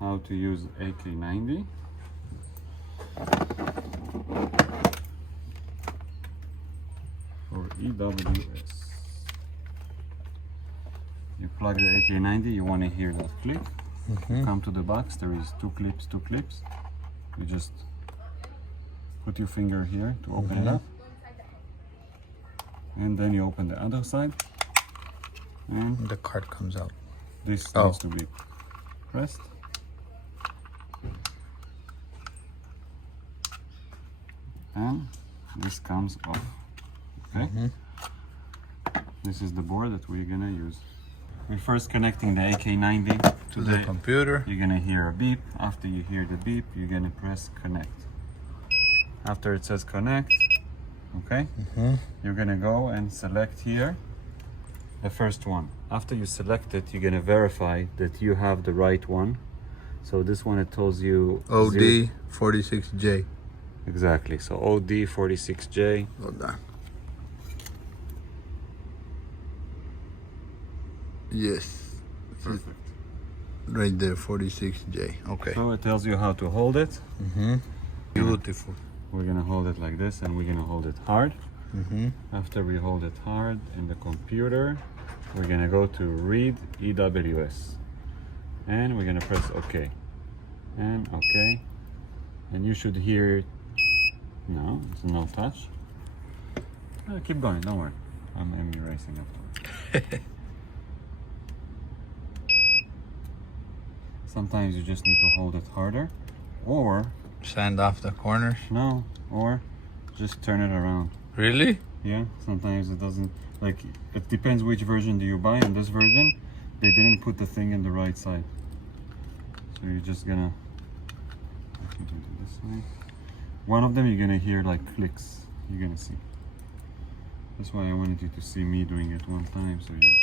how to use AK90. For EWS. You plug the AK90, you want to hear that click. You come to the box, there is two clips. You just put your finger here to open it up. And then you open the other side. And the card comes out. this needs to be pressed. And this comes off. Okay? This is the board that we're gonna use. We're first connecting the AK90 to The computer. You're gonna hear a beep. After you hear the beep, you're gonna press connect. After it says connect, okay, you're gonna go and select here the first one. After you select it, you're gonna verify that you have the right one. So this one, it tells you OD 46J. Exactly. So OD 46J. Hold on. Yes. Perfect. Right there, 46J. Okay. So it tells you how to hold it. Beautiful. We're gonna hold it like this, and we're gonna hold it hard. After we hold it hard in the computer, we're gonna go to read EWS, and we're gonna press OK, and OK, and you should hear. No, it's no touch. Keep going. Don't worry. I'm erasing it. Sometimes you just need to hold it harder, or Sand off the corners. no, or just turn it around. Really? Yeah, sometimes it doesn't, like, it depends which version do you buy. In this version, they didn't put the thing in the right side. So you're just gonna, if you do it this way, one of them you're gonna hear like clicks, you're gonna see. That's why I wanted you to see me doing it one time, so you.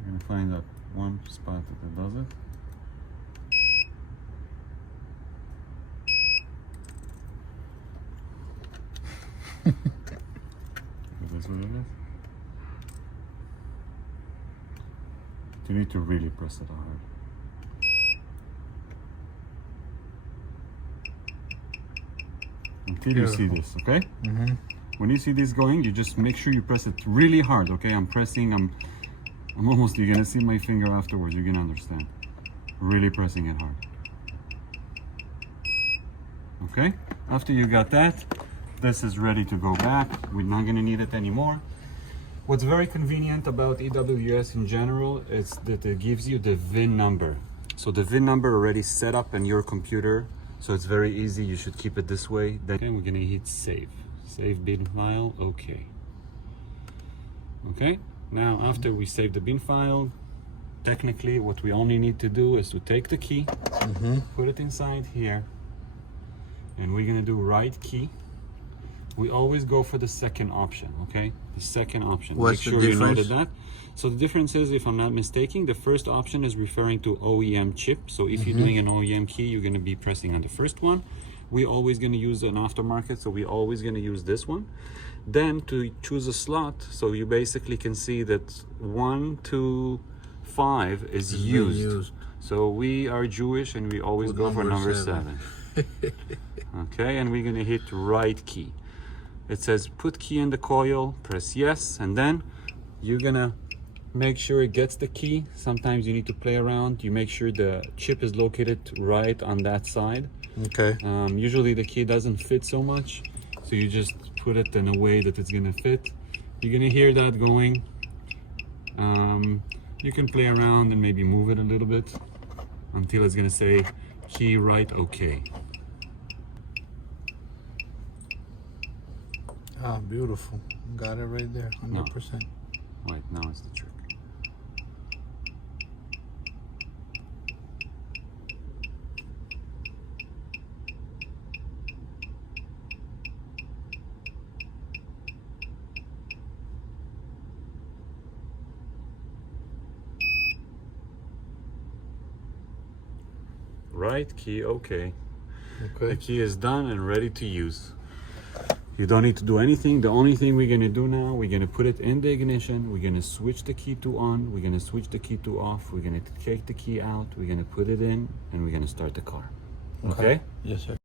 You're gonna find that one spot that it does it. That's what it is. You need to really press it hard. Until you see this, okay? When you see this going, you just make sure you press it really hard, okay? I'm almost, you're gonna see my finger afterwards, you're gonna understand. Really pressing it hard. Okay? After you got that, this is ready to go back. We're not gonna need it anymore. What's very convenient about EWS in general is that it gives you the VIN number. So the VIN number already set up on your computer, so it's very easy. You should keep it this way. Then we're gonna hit save. Save bin file, okay. Okay, now after we save the bin file, technically what we only need to do is to take the key, put it inside here, and we're gonna do right key. We always go for the second option, okay? The second option. What's Make sure the you difference? noted that. So the difference is, if I'm not mistaken, the first option is referring to OEM chip. So if you're doing an OEM key, you're gonna be pressing on the first one. We're always gonna use an aftermarket, so we're always gonna use this one. Then to choose a slot, so you basically can see that 1, 2, 5 is used. So we are Jewish and we always go for number 7. Okay, and we're gonna hit right key. It says put key in the coil, press yes, and then you're gonna make sure it gets the key. Sometimes you need to play around. You make sure the chip is located right on that side. Okay. Usually the key doesn't fit so much, so you just put it in a way that it's gonna fit. You're gonna hear that going. You can play around and maybe move it a little bit until it's gonna say key right, okay. Ah, beautiful. Got it right there, 100%. Wait, now it's the trick. Right key, okay. The key is done and ready to use. You don't need to do anything. The only thing we're gonna do now, we're gonna put it in the ignition. We're gonna switch the key to on. We're gonna switch the key to off. We're gonna take the key out. We're gonna put it in, and we're gonna start the car. Okay? Yes, sir.